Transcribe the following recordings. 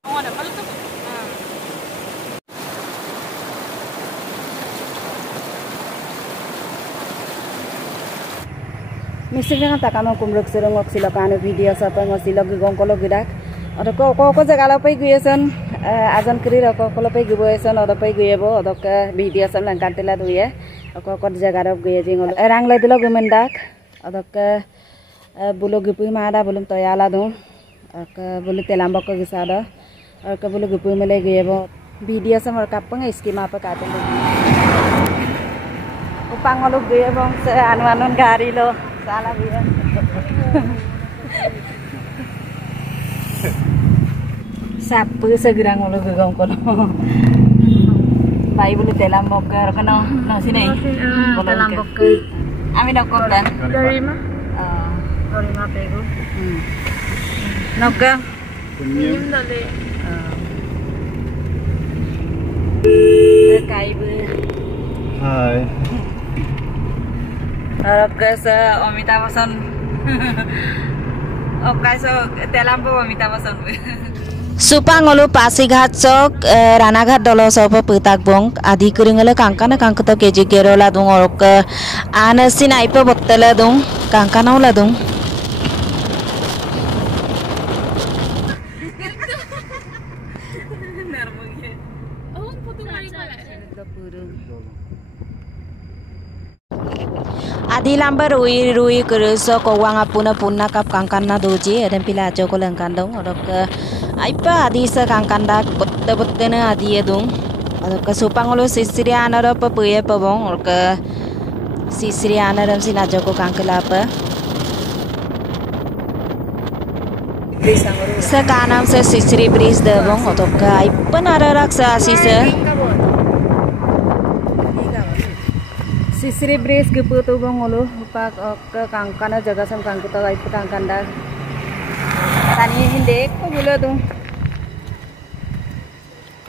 ada kalau tuh. Misalnya kan tak kamu kumruk serung ngok silakan video sapa ngok silok gong kolok gedak. Ada ko jaga lapai gue sen azan kiri ko lapai gue sen ada pai gue bo ada ke video sen langkan tela tu ya. Ko jaga rok gue jingol. Rang le dilo gue mendak. Ada ke bulu gue pui mada belum toyala tu. Ke bulu telambok ko gisada. Ke bulu gue pui mele gue bo. Video sen mer kapang scheme apa katen. Upang ngolok gue bong se anu gari lo. Salah dia. Sapu segera ngolok gegong kono. Bayi bulu telam boker kono no sini. Telam boker. Ami dak kotan. Dari mana? Dari mana pego? Noga. Kunyum dale. Kai bu. Hai. Oke se Amitabh Bachchan. Oke se telambo Amitabh Bachchan. Supangolu Pasighat Chok Ranaghat dolo sopo putak bong adi kuringale kangkana kangkato keji gerola dung orok ana sinaipa boktela dung kangkana ula dung. Adi lambar rui keruso ko wanga puna kap kangkana doji adam pila ajo ko lengkan dong orok aipa adi sa kangkanda botte na adi edung orok supangolo sisri anaro pa puye pa bong orok sisri anaram sin ajo ko kangkala pa sa kanam sa sisri bris de bong orok aipa nararak sa asisa Sisri bris gepu tu bang ulu pak ke kangkana jaga sam kangkuta kai kangkanda tani hindek ko gula tu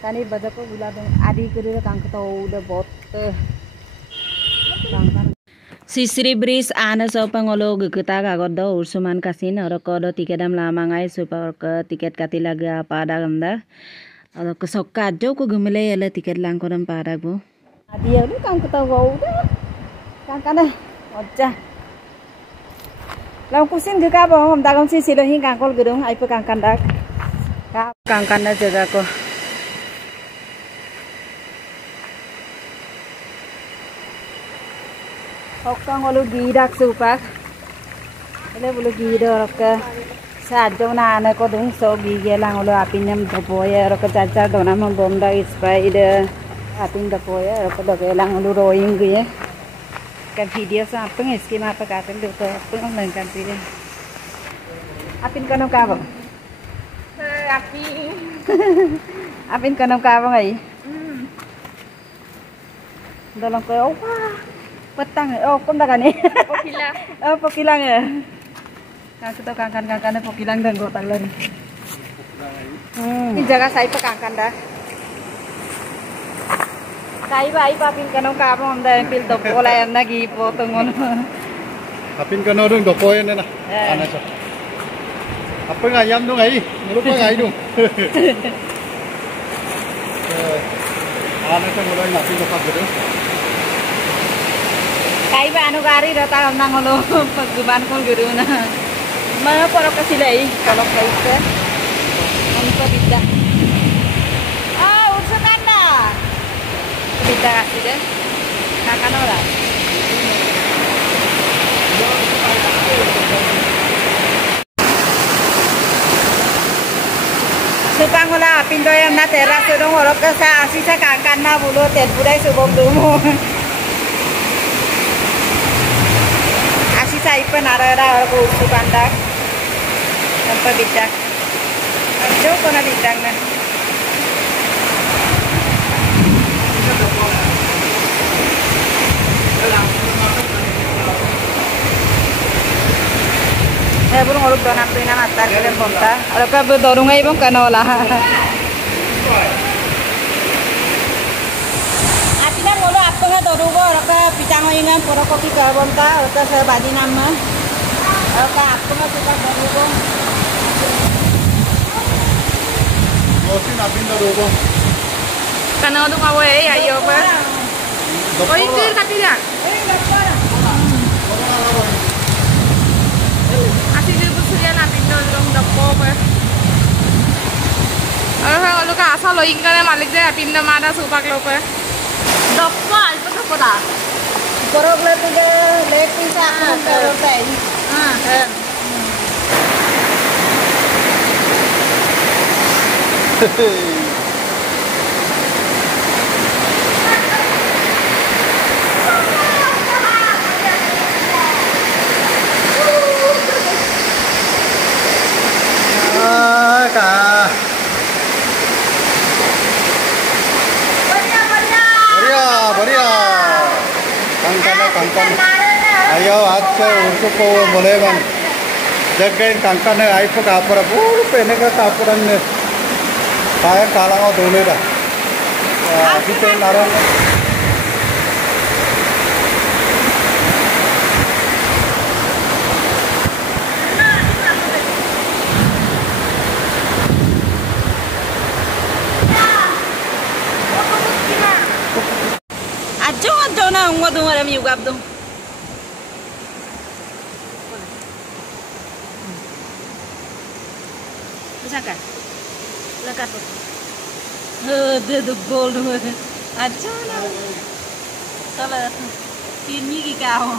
tani baja ko gula tu adi kiri kangkuta udah bot kangkan Sisri bris ana sopang ulu gekuta kagod do ursuman kasin oro kodo tikedam lamangai super ke tiket kati lagi apa ada gamda oro ke sokka jo ko gumele ele tiket langkodam pada bu adi ulu kangkuta udah kangkana oja lau kusin ke ka bong da gong si silo hi kangkol gedung ai pe kangkanda ka kangkanda jaga ko okang olu gidak supak ele bulu gidor ke sajo na ana ko dung so gi gelang olu apinam dopoya ro ke cacar dona mom bomda spider apin dopoya ro ko do gelang olu roing ge kan video sa apa ngis kima apa katen do to pung nang kan ti apin kono ka bang apin kono ka bang ai dolong ko wah petang oh kom da kan ni pokila oh pokilang ya kan kita kangkan pokilang dan gotang lari ini jaga sai pekangkan dah Kai bai papin kano kamo amda pil to pola na gi potongon. Apin kano dung dopoy na na. Ana so. Apa ngayam dung ai? Mulu pa ngai dung. Ana so mulu ngapin to pag gedung. Kai ba anu gari rata nang lo pagguban kol guru na. Ma porok kasilai kalau kaise. Onko bidda. Kita kasih deh, kakak Nora. Supang hola pindo yang na teras sedang orang kesa asisa kakak na bulu terbudai subom dumo. Asisa ipen ara aku supang dak, tempat bidak. Jauh kena bidak na. Saya belum nguruk donan pina matar kalian bonta. Ada kah berdorong aja bang kanola. Atina mulu apa nggak dorong kok? Ada kah pisang ingan pura kopi ke bonta. Ada kah sebadi nama. Ada kah apa nggak suka dorong kok? Osin apin da dogo. Karena untuk awal ya iya apa? Oh itu kati dia. Asih dia bersedia nanti dong dapo apa? Kalau lu kan asal lo ingkar malik dia pindah mana supak lo apa? Dapo itu dapo dah. Korok le tiga lek bisa korok teh. Kak. Baria. Kangkan. Ayo aja untuk kau boleh bang. Jagain kangkan ayo ke kapur. Pene ke kapuran nih. Kaya kalang au dulu dah. Kita narang. Ajo na ngwa dong ada mi ugap dong. Bisa kan? Lekat tuh. The gold one. Ajo na. Salah. Ini kikau.